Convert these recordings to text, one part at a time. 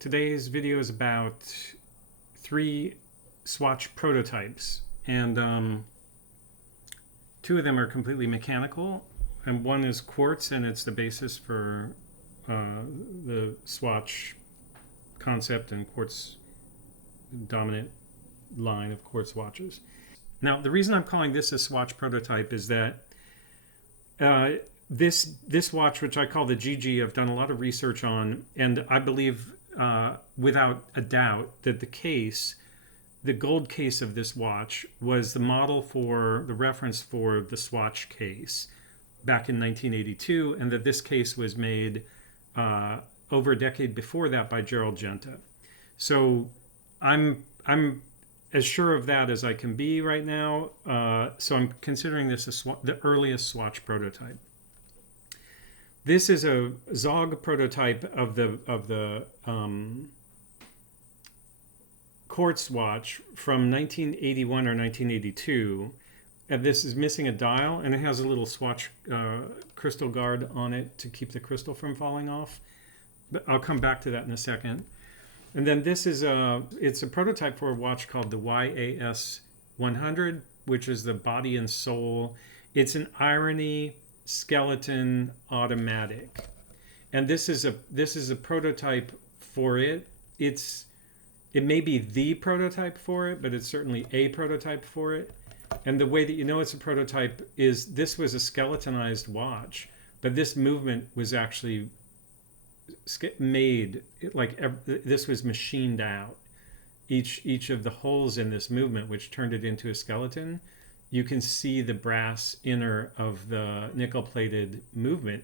Today's video is about 3 Swatch prototypes, and two of them are completely mechanical, and one is quartz, and it's the basis for the Swatch concept and quartz dominant line of quartz watches. Now, the reason I'm calling this a Swatch prototype is that this watch, which I call the GG, I've done a lot of research on, and I believe without a doubt that the gold case of this watch was the model for the reference for the Swatch case back in 1982, and that this case was made over a decade before that by Gerald Genta. So I'm as sure of that as I can be right now. So I'm considering this the earliest Swatch prototype. This is a Zog prototype of the quartz watch from 1981 or 1982. And this is missing a dial, and it has a little Swatch crystal guard on it to keep the crystal from falling off. But I'll come back to that in a second. And then this is it's a prototype for a watch called the YAS 100, which is the body and soul. It's an Irony skeleton automatic, and this is a prototype for it. It may be the prototype for it, but it's certainly a prototype for it. And the way that you know it's a prototype is this was a skeletonized watch, but this movement was actually made this was machined out. Each of the holes in this movement, which turned it into a skeleton, you can see the brass inner of the nickel-plated movement,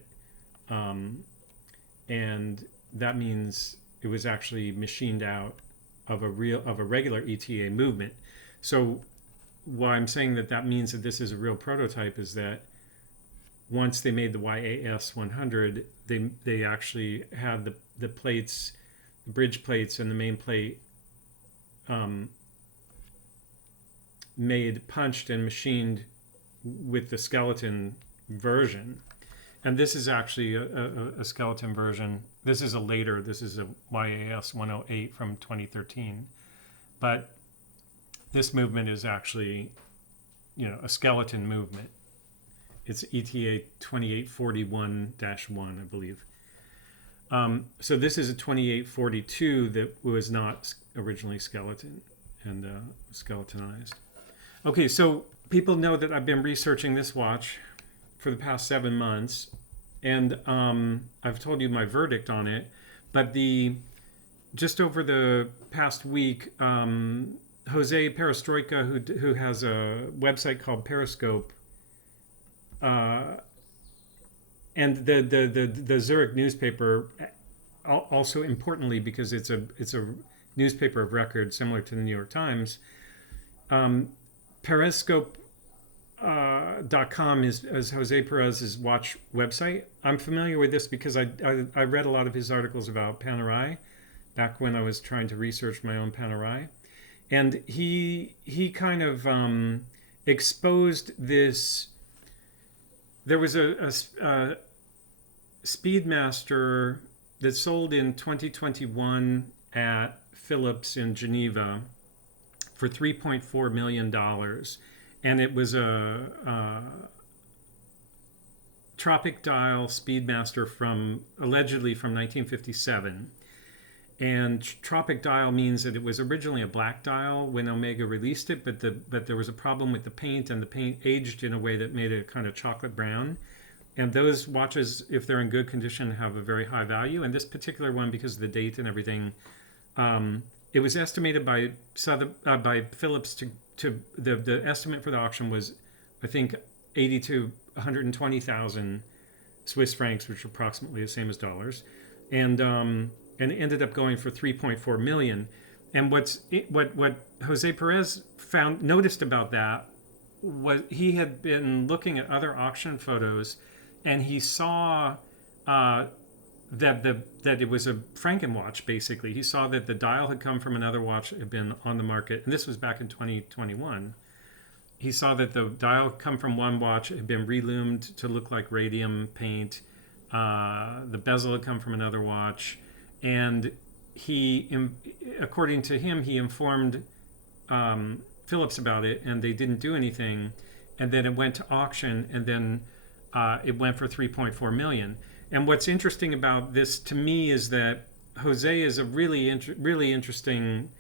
and that means it was actually machined out of a regular ETA movement. So why I'm saying that means that this is a real prototype is that once they made the YAS 100, they actually had the plates, the bridge plates, and the main plate punched and machined with the skeleton version. And this is actually a skeleton version. This is a YAS 108 from 2013. But this movement is actually, a skeleton movement. It's ETA 2841-1, I believe. So this is a 2842 that was not originally skeleton and skeletonized. Okay, so people know that I've been researching this watch for the past 7 months, and I've told you my verdict on it. But just over the past week, Jose Perestroika, who has a website called Periscope, and the Zurich newspaper, also importantly because it's a newspaper of record similar to the New York Times. Periscope.com is Jose Perez's watch website. I'm familiar with this because I read a lot of his articles about Panerai back when I was trying to research my own Panerai. And he kind of exposed this. There was a Speedmaster that sold in 2021 at Phillips in Geneva for $3.4 million. And it was a Tropic Dial Speedmaster allegedly from 1957. And Tropic Dial means that it was originally a black dial when Omega released it, but there was a problem with the paint, and the paint aged in a way that made it kind of chocolate brown. And those watches, if they're in good condition, have a very high value. And this particular one, because of the date and everything, it was estimated by Phillips to the estimate for the auction was, I think, 80 to 120,000 Swiss francs, which are approximately the same as dollars, and it ended up going for 3.4 million. And what Jose Perez noticed about that was he had been looking at other auction photos, and he saw that it was a Frankenwatch. Basically, he saw that the dial had come from another watch that had been on the market, and this was back in 2021. He saw that the dial had come from one watch, had been reloomed to look like radium paint. The bezel had come from another watch, and according to him, he informed Phillips about it, and they didn't do anything. And then it went to auction, and then it went for 3.4 million. And what's interesting about this to me is that Jose is a really interesting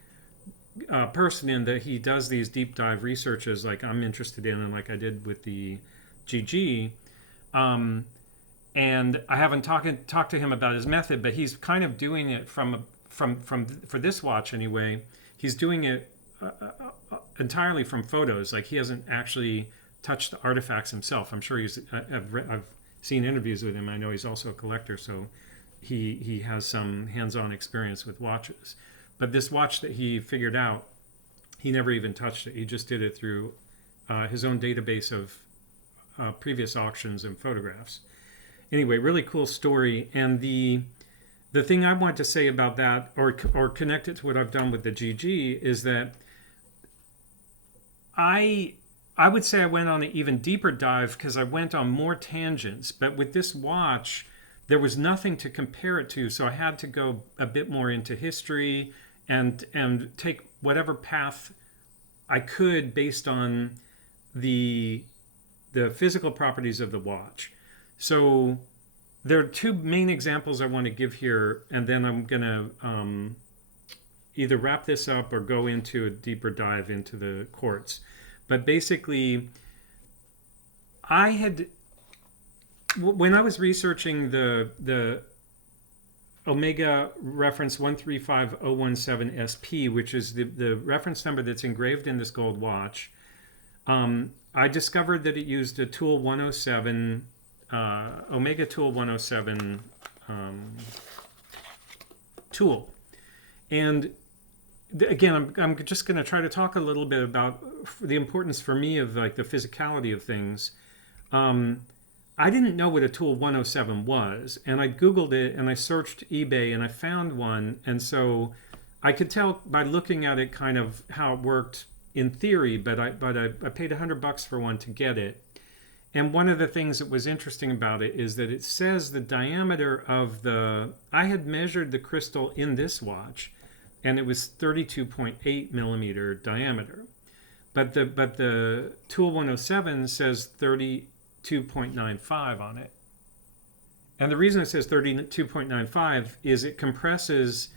person in that he does these deep dive researches like I'm interested in, and like I did with the GG. And I haven't talked to him about his method, but he's kind of doing it from for this watch anyway. He's doing it entirely from photos. Like he hasn't actually touched the artifacts himself. I'm sure I've seen interviews with him. I know he's also a collector, so he has some hands-on experience with watches. But this watch that he figured out, he never even touched it. He just did it through his own database of previous auctions and photographs. Anyway, really cool story. And the thing I want to say about that, or connect it to what I've done with the GG, is that I would say I went on an even deeper dive because I went on more tangents. But with this watch, there was nothing to compare it to, so I had to go a bit more into history and take whatever path I could based on the physical properties of the watch. So there are two main examples I want to give here, and then I'm going to either wrap this up or go into a deeper dive into the quartz. But basically, when I was researching the Omega reference 135017 SP, which is the reference number that's engraved in this gold watch, I discovered that it used a tool 107, Omega tool 107 tool. And again, I'm just going to try to talk a little bit about the importance for me of like the physicality of things. I didn't know what a tool 107 was, and I Googled it and I searched eBay and I found one, and so I could tell by looking at it kind of how it worked in theory, but I paid $100 for one to get it. And one of the things that was interesting about it is that it says the diameter of I had measured the crystal in this watch, and it was 32.8 millimeter diameter, but the tool 107 says 32.95 on it. And the reason it says 32.95 is it compresses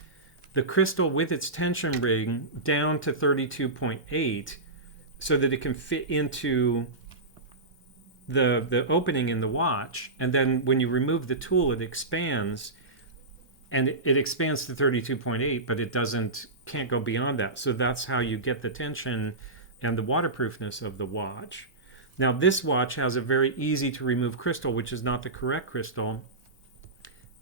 the crystal with its tension ring down to 32.8 so that it can fit into the opening in the watch. And then when you remove the tool, it expands, and it expands to 32.8, but it can't go beyond that. So that's how you get the tension and the waterproofness of the watch. Now, this watch has a very easy to remove crystal, which is not the correct crystal,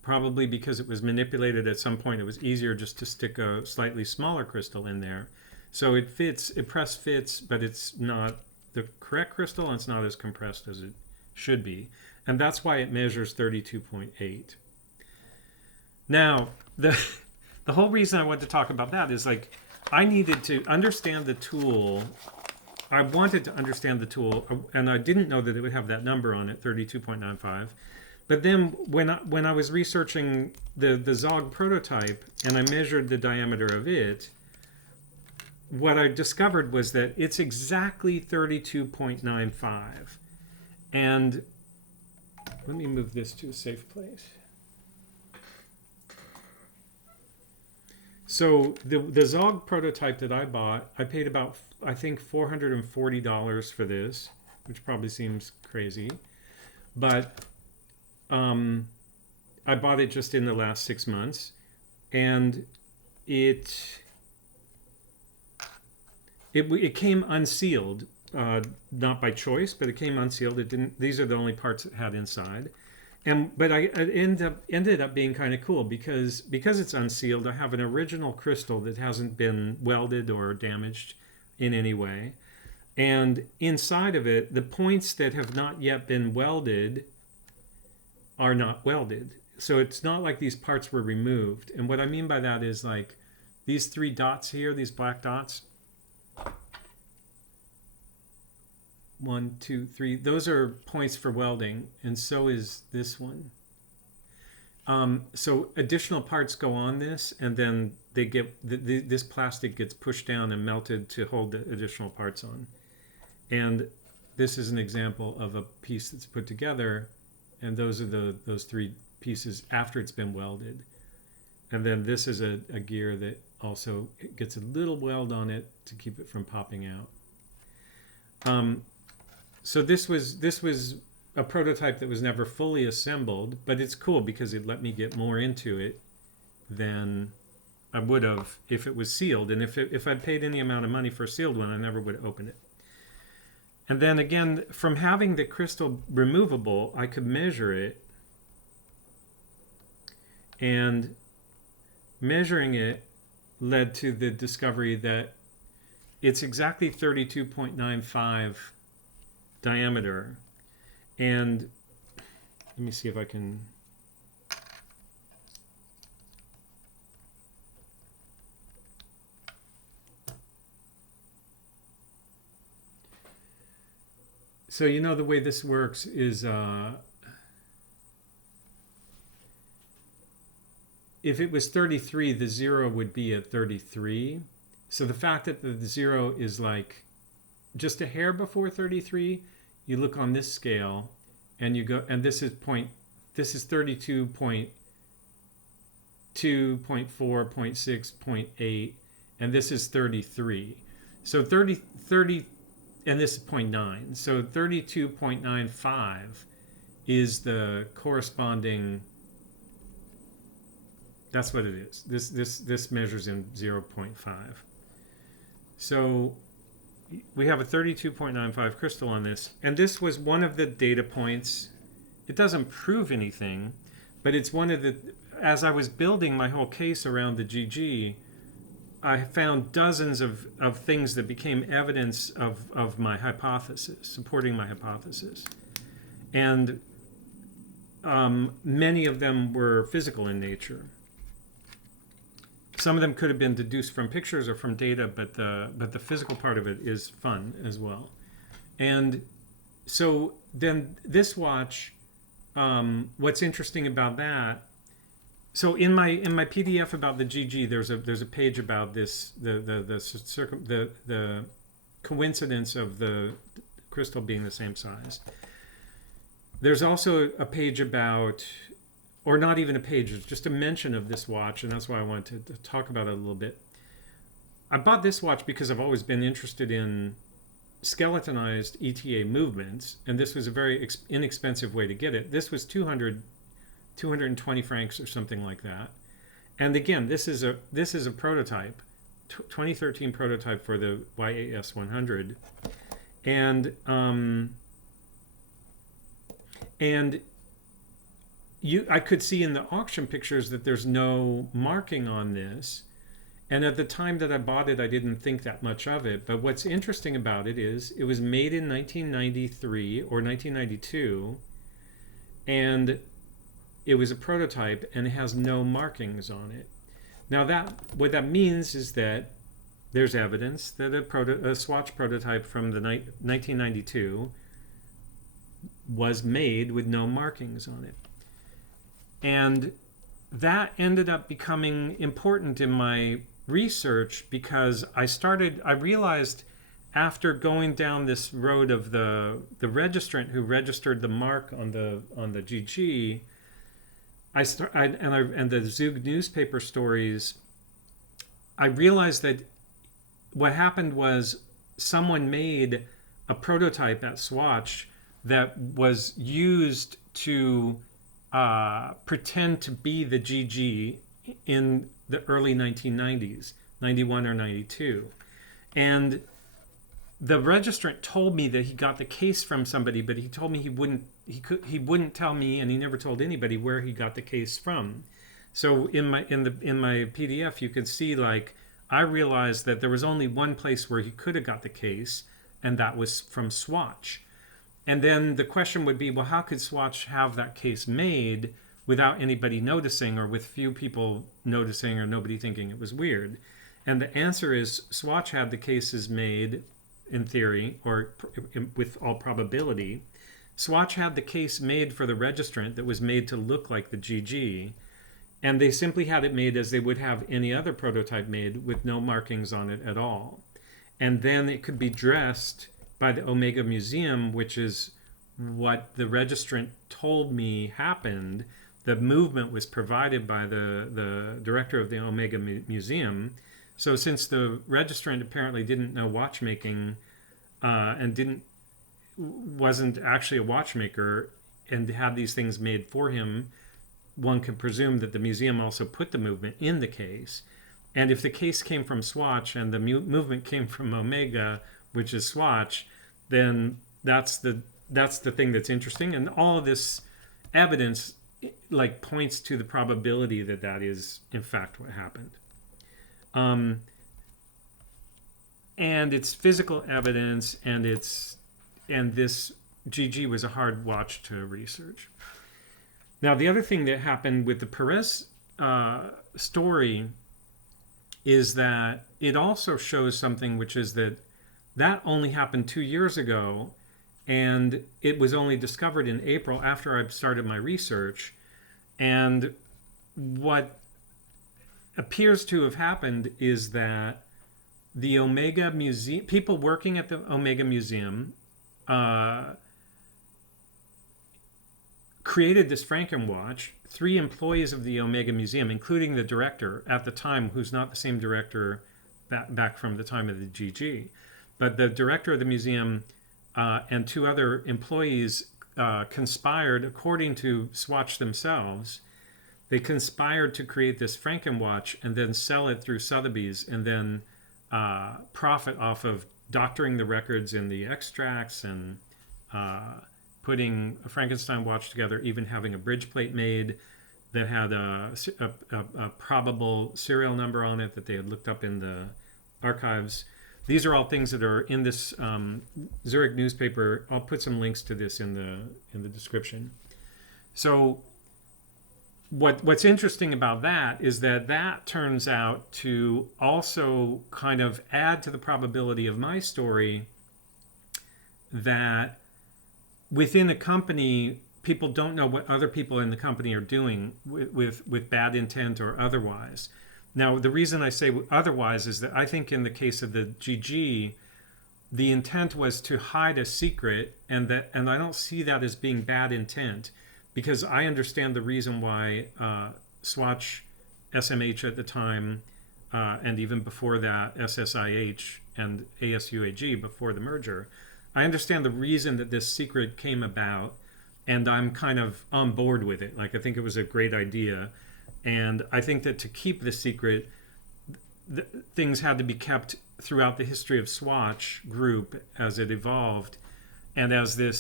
probably because it was manipulated at some point. It was easier just to stick a slightly smaller crystal in there. So it fits, it press fits, but it's not the correct crystal, and it's not as compressed as it should be. And that's why it measures 32.8. Now, the whole reason I wanted to talk about that is like I needed to understand the tool. I wanted to understand the tool, and I didn't know that it would have that number on it, 32.95. But then when I was researching the Zog prototype and I measured the diameter of it, what I discovered was that it's exactly 32.95. And let me move this to a safe place. So the Zog prototype that I bought, I paid about, I think, $440 for this, which probably seems crazy. But I bought it just in the last 6 months, and it came unsealed, not by choice, but it came unsealed. It didn't. These are the only parts it had inside, but it ended up being kind of cool because it's unsealed. I have an original crystal that hasn't been welded or damaged in any way, and inside of it, the points that have not yet been welded are not welded. So it's not like these parts were removed. And what I mean by that is like these 3 dots here, these black dots. 1, 2, 3. Those are points for welding, and so is this one. So additional parts go on this, and then they get this plastic gets pushed down and melted to hold the additional parts on. And this is an example of a piece that's put together, and those are those three pieces after it's been welded. And then this is a gear that also gets a little weld on it to keep it from popping out. So this was a prototype that was never fully assembled, but it's cool because it let me get more into it than I would have if it was sealed. And if I'd paid any amount of money for a sealed one, I never would have opened it. And then again, from having the crystal removable, I could measure it. And measuring it led to the discovery that it's exactly 32.95 diameter. And let me see if I can... So you know the way this works is if it was 33, the 0 would be at 33. So the fact that the 0 is like just a hair before 33, you look on this scale and you go, and this is 32.2, 0.4, 0.6, 0.8, and this is 33. So 30, and this is 0.9. So 32.95 is the corresponding, that's what it is. This measures in 0.5. So we have a 32.95 crystal on this, and this was one of the data points. It doesn't prove anything, but it's one of the, as I was building my whole case around the GG, I found dozens of things that became evidence of my hypothesis, supporting my hypothesis. And many of them were physical in nature. Some of them could have been deduced from pictures or from data, but the physical part of it is fun as well. And so then this watch, what's interesting about that, so in my PDF about the GG, there's a page about this, the coincidence of the crystal being the same size. There's also a page about, or not even a page, it's just a mention of this watch, and that's why I wanted to talk about it a little bit. I bought this watch because I've always been interested in skeletonized ETA movements, and this was a very inexpensive way to get it. This was 220 francs or something like that. And again, this is a prototype, 2013 prototype for the YAS 100, and I could see in the auction pictures that there's no marking on this. And at the time that I bought it, I didn't think that much of it. But what's interesting about it is it was made in 1993 or 1992, and it was a prototype, and it has no markings on it. Now, what that means is that there's evidence that a Swatch prototype from the 1992 was made with no markings on it. And that ended up becoming important in my research because I realized after going down this road of the registrant who registered the mark on the GG, and the Zug newspaper stories, I realized that what happened was someone made a prototype at Swatch that was used to pretend to be the GG in the early 1990s, 91 or 92. And the registrant told me that he got the case from somebody, but he told me he wouldn't tell me, and he never told anybody where he got the case from. So in my PDF, you could see, like, I realized that there was only one place where he could have got the case, and that was from Swatch. And then the question would be, well, how could Swatch have that case made without anybody noticing, or with few people noticing, or nobody thinking it was weird? And the answer is Swatch had the cases made, in theory, or with all probability, Swatch had the case made for the registrant that was made to look like the GG, and they simply had it made as they would have any other prototype made with no markings on it at all. And then it could be dressed by the Omega Museum, which is what the registrant told me happened. The movement was provided by the director of the Omega Museum. So since the registrant apparently didn't know watchmaking and wasn't actually a watchmaker and had these things made for him, one could presume that the museum also put the movement in the case. And if the case came from Swatch and the movement came from Omega, which is Swatch, then that's the thing that's interesting. And all of this evidence like points to the probability that that is in fact what happened. And it's physical evidence, and this GG was a hard watch to research. Now, the other thing that happened with the Perez story is that it also shows something, which is that only happened 2 years ago, and it was only discovered in April after I started my research. And what appears to have happened is that the Omega Museum, people working at the Omega Museum, created this Frankenwatch. 3 employees of the Omega Museum, including the director at the time, who's not the same director back from the time of the GG, but the director of the museum and 2 other employees conspired, according to Swatch themselves. They conspired to create this Frankenwatch and then sell it through Sotheby's, and then profit off of doctoring the records in the extracts and putting a Frankenstein watch together, even having a bridge plate made that had a probable serial number on it that they had looked up in the archives. These are all things that are in this Zurich newspaper. I'll put some links to this in the description. So what's interesting about that is that turns out to also kind of add to the probability of my story that within a company, people don't know what other people in the company are doing with bad intent or otherwise. Now, the reason I say otherwise is that I think in the case of the GG, the intent was to hide a secret, and I don't see that as being bad intent, because I understand the reason why Swatch, SMH at the time, and even before that, SSIH and ASUAG before the merger, I understand the reason that this secret came about, and I'm kind of on board with it. Like, I think it was a great idea. And I think that to keep the secret, things had to be kept throughout the history of Swatch Group as it evolved. And as the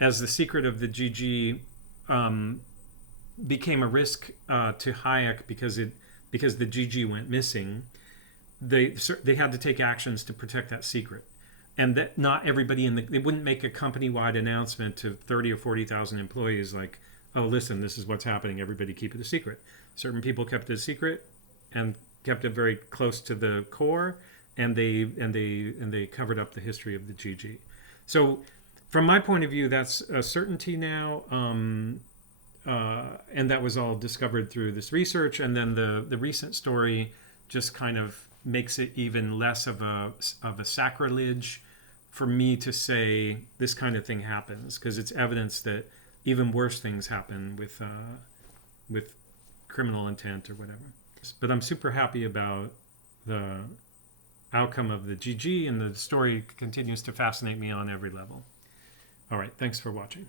secret of the GG became a risk to Hayek because the GG went missing, they had to take actions to protect that secret. And that not everybody they wouldn't make a company-wide announcement to 30 or 40,000 employees like, oh, listen, this is what's happening, everybody keep it a secret. Certain people kept it a secret and kept it very close to the core, and they covered up the history of the GG. So from my point of view, that's a certainty now, and that was all discovered through this research. And then the recent story just kind of makes it even less of a sacrilege for me to say this kind of thing happens, because it's evidence that even worse things happen with criminal intent or whatever. But I'm super happy about the outcome of the GG, and the story continues to fascinate me on every level. All right, thanks for watching.